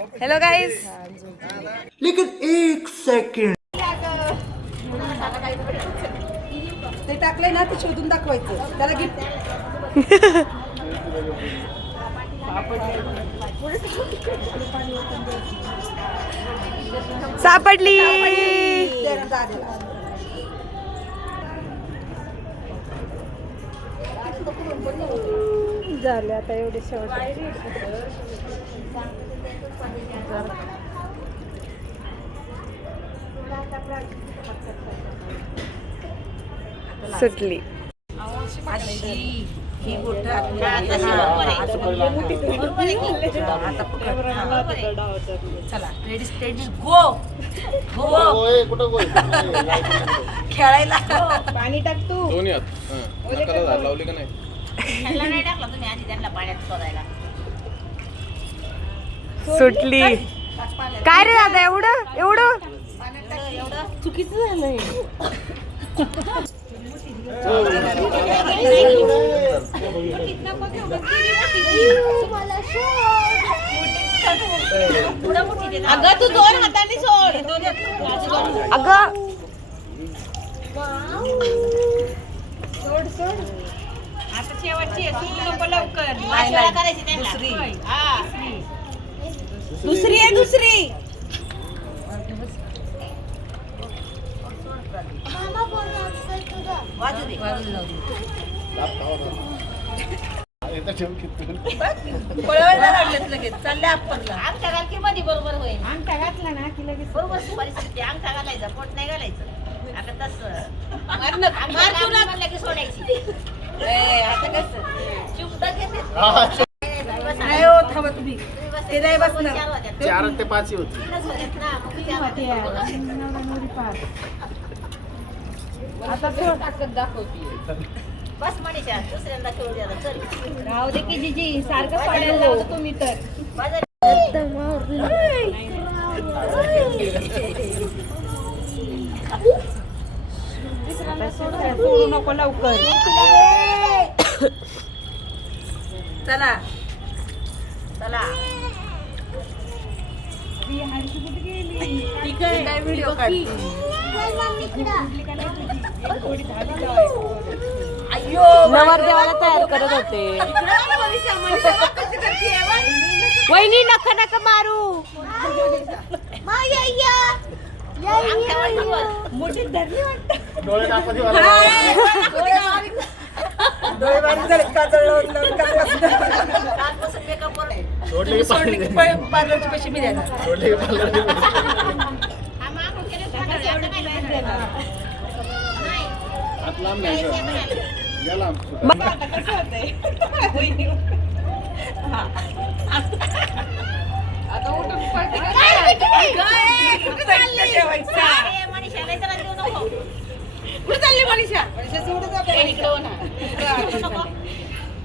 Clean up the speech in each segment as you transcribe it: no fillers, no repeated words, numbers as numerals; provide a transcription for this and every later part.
Hello guys. लेकिन एक second ते टाकलंय ना ते शोधून दाखवायचं त्याला गिफ्ट. सापडली. झाले आता एवढे शेवट. सुटली. चला रेडी स्टेडी गो गो खेळायला. पाणी टाक तू. दोन्ही हात नकाला झाड लावली का नाही? नाही टाकला तुम्ही आधी त्यांना पाण्यात शोधायला. सुटली. काय रे दादा एवढं एवढं चुकीचं झालंय. अगं तू दोन हातांनी सोड. अगं आता शेवटची आहे, सोडू नको लवकर. वाशेला करायची त्यांना. हा. दुसरी आहे दुसरी. वाजू दे. पळवायला लागलेत लगेच. चालल्या आपणला. अंगठा घाल की मध्ये बरोबर होईल. अंगठा घातला ना की लगेच. बरोबर परिस्थिती. अंगठा घालायचा, पोट नाही घालायचं. आता तसं मार तुला म्हणलं की सोडायची. आता कसं चुपदा घेते. नाही हो थांबा तुम्ही. ते नाही बसणार. 4 ते 5 होती. आता ताकद दाखवते. बस मनीषा दुसऱ्यांदा खेळू द्या. चल राहू दे की जीजी सारखं पाडायला लावतो तुम्ही तर. बाजार सोडू नको लवकर. चला चला. काय व्हिडिओ काढते. अय्यो नवरदेवाला तयार करत होते. वहिनी नका नका मारू. मोठी धरली वाटतं. डोळे दाखवते मला. डोळे बारीक झाले. काजळ लावून कालपासून मेकअप वर सोडले की सोडली की पार्लरची पैसे मी देणार. सोडले की पार्लरचे पैसे. आम्हाला केलं एवढं काय देणार. नाही. हात लांब घ्यायचं. या लांब. कसं होतंय. आता उठून पळते का? कुठे चालली? ठेवायचा. ए, मनीषा लय जरा देऊ नको. कुठे चालली मनीषा? मनीषा सोडू जा. ए, इकडे हो ना. देऊ नको.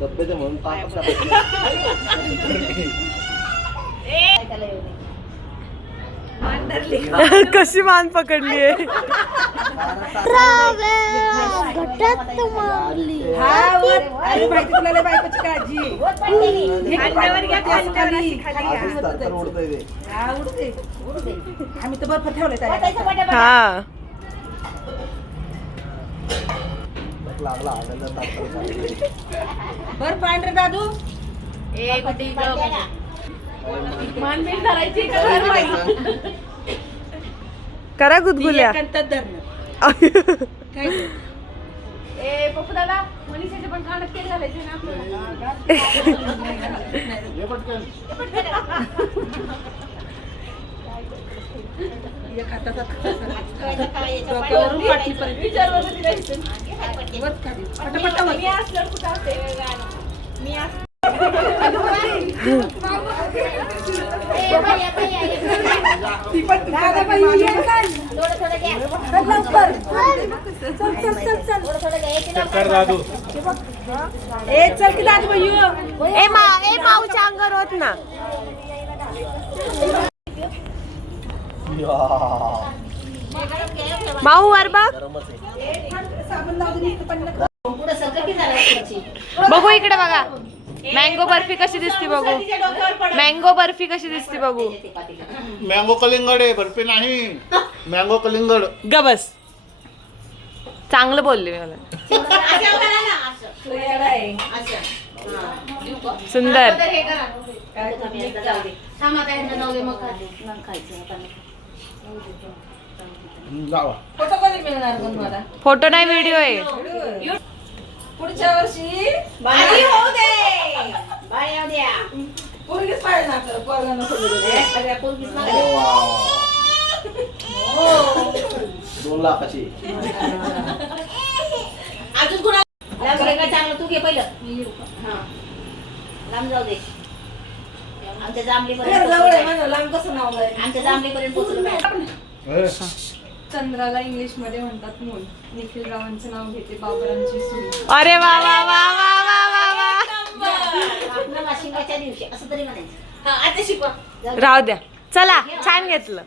डब्याचं म्हणून ताप ए, त्याला येऊ दे. कशी मान पकडली आहे. हा वर. अरे माहिती तुला लय बायकोची काळजी. खांद्यावर घ्या, खाली. हा उडू दे. आम्ही तर बर्फ ठेवलाय त्याला. वाटायचं बटाटा. हा बर्फ आण रे दादू. ए, कुठे इकडं बघ. मानबीन धरायची का धर बाई? करा ती गुदगुल्या. एकांतात धरणं. काय ते? ए, पप्पू दादा, मनीषाचे पण कानात केस घालायचे ना आपल्याला. हे पटकन. एक हाताचा कळलं का याच्या डोक्यावरून पाठीवर पाठीपर्यंत. विचारवर दिलायचं. पटकन. वर खाली. पटापटा वर. मी असल्यावर कुठं असते गाणं. मी असते. ए, बाई, आता या, या. दादा बाई, ये काय? थोडं थोडं द्या. चल लवकर. थोडं थोडं द्या. याची चक्कर दादू. ए चल की दादू बाई ये. ए माऊच्या अंगावर होत ना. माऊ वर बघ. साबण लावून इथं पण नको. पुढं सरकं की जरा याची. बघू इकडे बघा. मँगो बर्फी कशी दिसते बघू. मँगो बर्फी कशी दिसते बघू. मँगो कलिंगड आहे, बर्फी नाही. मँगो कलिंगड. ग बस. चांगलं बोलले मी मला. सुंदर. जावा. फोटो कधी मिळणार पण मला? फोटो नाही व्हिडिओ आहे. पुढच्या वर्षी पोरगीच पाहिजे ना आपल्याला, पोरगा नको देऊ. ओ, 2 लाखाची. अजून कोणाला चांगलं तू घे पहिलं. लांब जाऊ दे. आमच्या जांभळीपर्यंत जवळ आहे माझं, लांब कसं नाव आहे? आमच्या जांभळीपर्यंत पोहोचलो पाहिजे. चंद्राला इंग्लिश मध्ये म्हणतात मूल. निखिल रावांचं नाव घेते बाबरांची सून. अरे वा वा वा वा वा वा वा. आपलं वाशिंगाच्या दिवशी असं तरी म्हणायचं. आता शिकवा. राहू द्या. चला छान घेतलं.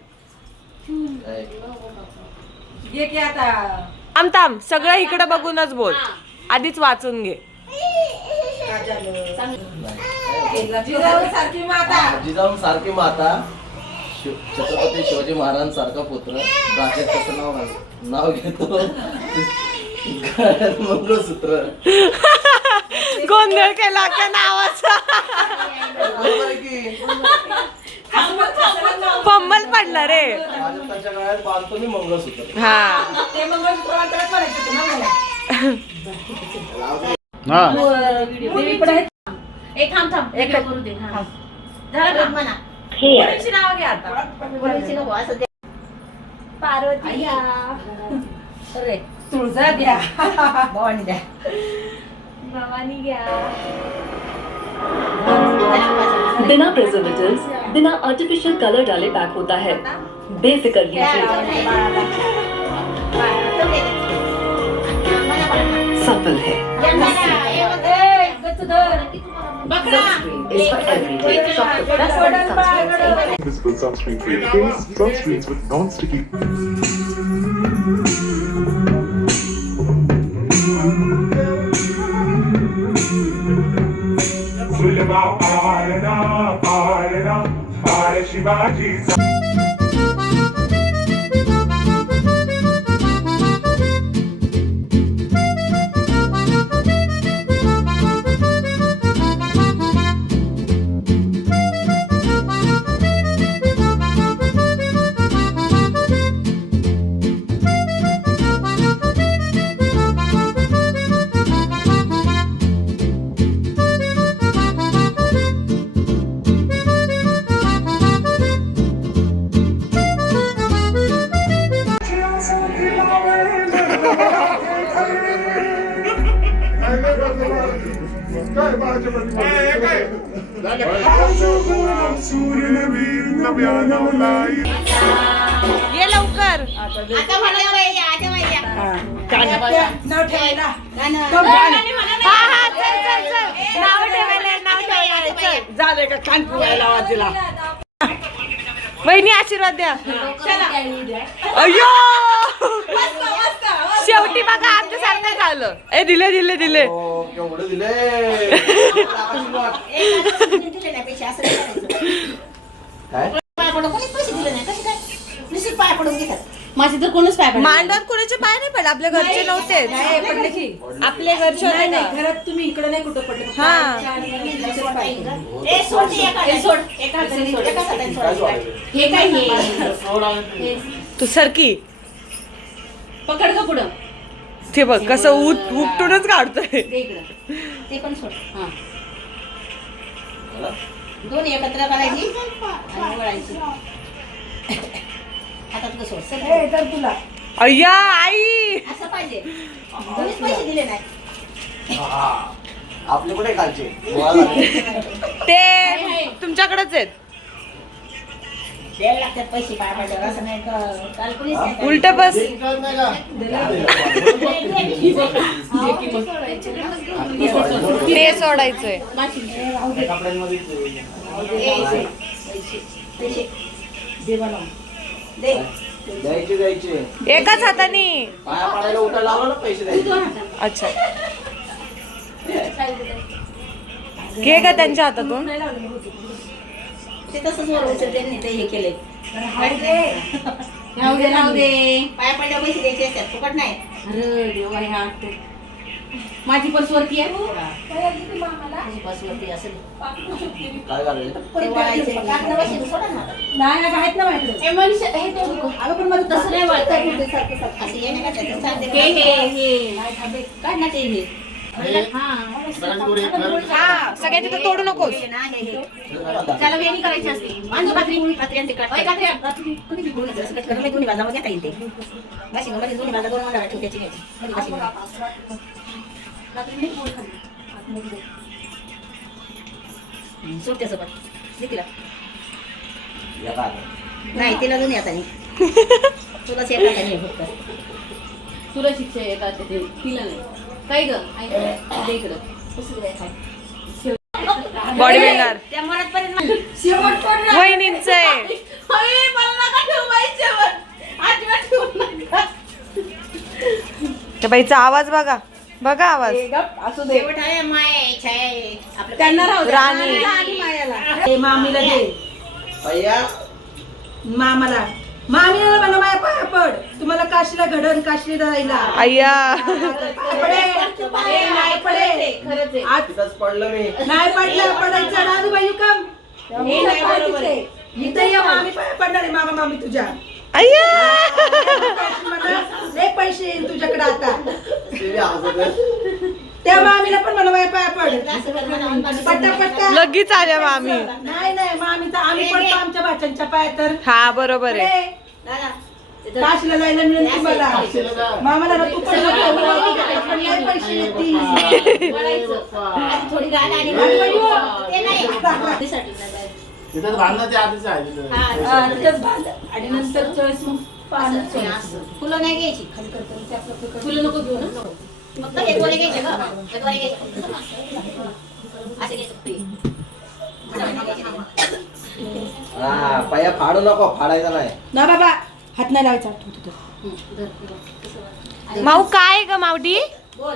घे की आता. थांब थांब. सगळं इकडं बघूनच बोल. आधीच वाचून घे. जिजाऊ सारखी माता. जिजाऊ सारखी माता, छत्रपती शिवाजी महाराजांसारखा पुत्र, राजात कसं नाव घेतो. गळ्यात मंगळसूत्र. गोंधळ केला त्या नावाचा. बरोबर आहे की? पंबल पडला रे. राजस्थानच्या गळ्यात बांधतो मी मंगळसूत्र. हा. ते मंगळसूत्र अंतरात पडायचं होतं ना मला. देवी पण आहेत. एक थांब एक करू दे. झालं का म्हणा. पोरींची नावं घ्या आता. बोलायची नको असं ते. पार्वती घ्या. अरे तुळजा द्या. भवानी द्या. भवानी घ्या. बिना प्रिजर्वेटिव्स, बिना आर्टिफिशियल कलर डाले पैक होता है. बेफिक्र लीजिए, सफल है. Sunscreen is for everyday. Shop the best sunscreens. Invisible sunscreen for your face, sunscreens with non-sticky. Shivaji. ये लवकर. आता म्हणा पाहिजे. आता पाहिजे. नाव ठेवायला. हा हा चल चल चल. नाव ठेवायला. चल. झाले का कान फुगायला वाजला. वहिनी आशीर्वाद द्या. अय्यो. शेवटी बघा आमच्यासारखं झालं. ए दिले दिले दिले. हो, केवढं दिले. दिले नाही पैसे असं नाही करायचं. काय? पाय पडून कोणीच पैसे दिले नाही. कसे काय निश्चित पाय पडून घेतात. माझे तर कोणीच पाय पडले नाही. मांडवात कोणाचे पाय नाही पडले. आपल्या घरचे नव्हते. नाही पडले की. आपले घरचे होते नाही ना. नाही घरात तुम्ही इकडे नाही कुठं पडले. हा. ए सोड ते एका हाताने सोड. एका हाताने सोड. एका हाताने सोड. हे काय हे तू सरकी. पकड का पुढं. ते बघ कसं उपटूनच काढतोय. ते इकडं. ते पण सोड. हा. दोन एकत्र करायची आणि वळायची. हातात का सोड. ए, तर तुला अय्या आई. असं पाहिजे. कोणीच पैसे दिले नाही. आपले कुठे खालचे. ते तुमच्याकडेच आहेत. द्यायला लागतात पैसे पाय पडल्यावर. असं नाही का काल कोणीच नाही. उलट बस. ते सोडायचंय. द्यायचे एकाच हाताने. पाया पाडायला उठायला लावलं ना पैसे द्यायचे. अच्छा. घे ग त्यांच्या हातातून. ते तसंच वर उचल त्यांनी ते हे केले राहू दे राहू दे. पाया पडल्या पैसे द्यायचे असतात फुकट नाही. अरे देवा ह्या माझी पर्सवरती आहे. माझी पासवरती असेल काय घालवले? ते वळायचे. काढणं पैसे तू सोडा ना आता. नाही ना आहेत ना माझ्याकडे. अगं पण माझं तसं नाही वाटत. असं ये नाही का त्याचं सांगते. काढ ना ते हे. हा सगळ्या तिथं तोडू नकोस. हे ना, हे. त्याला वेणी करायची असते. बांधू भाकरी भाकरी आणि ते काढ. कुणी बी बोलत असं कट करून मी दोन्ही बाजूला घेता येईल ते. वाशिंगमध्ये दोन्ही बाजूला 2 मांडा ठेवायची घ्यायची. वाशिंगमध्ये. सोड त्यासोबत दे तिला. या का? नाही तिला दोन्ही आता नाही तुला शेत आता नाही फक्त. तुला शिक्षा येतात ते तिला नाही काय ग इकडं बॉडी बिल्डर त्या मरतपर्यंत शेवट पण वहिनींच आहे. त्या बाईचा आवाज बघा बघा आवाज. असू दे. शेवट आहे माय छाय आपलं त्यांना राहू दे. राणी. आणि मायाला ए, मामीला दे. भैया मामाला मामीला म्हणा माया पाया पड. तुम्हाला काशीला घडण काशीला जायला अय्या पडे. ए, नाही पडे. आज तिथंच पडलं मी. नाही पडलं पडायचं. राजू बाई कम इथं ये. मामी पाया पडणार आहे. मामा मामी तुझ्या अय्या लय पैसे येईल तुझ्याकडे आता. ते बी हसत आहे. त्या मामीला पण मला माया पाया पड. पट्टा पट्टा. लगेच आल्या मामी. नाही नाही मामीचा आम्ही पडतो आमच्या भाच्यांच्या पाया तर. हा बरोबर आहे. ए, काशीला जायला मिळेल तुम्हाला. मामाला ना तू पण नको. पण लय पैसे येतील. थोडी गाड आणि ते नाही तिथं भांडणं ते आधीच आहे तिथं. हा, तिथंच बांध. आणि नंतर चॉईस मग पाहणं. फुलं नाही घ्यायची. फुलं नको घेऊ ना. फक्त हे गोळे घ्यायचे ग. हे गोळे घ्यायचे. असे घ्यायचे. हा पाया फाडू नको, फाडायचा नाही. ना बाबा हात नाही लावायचा. माऊ काय ग मावडी. बोल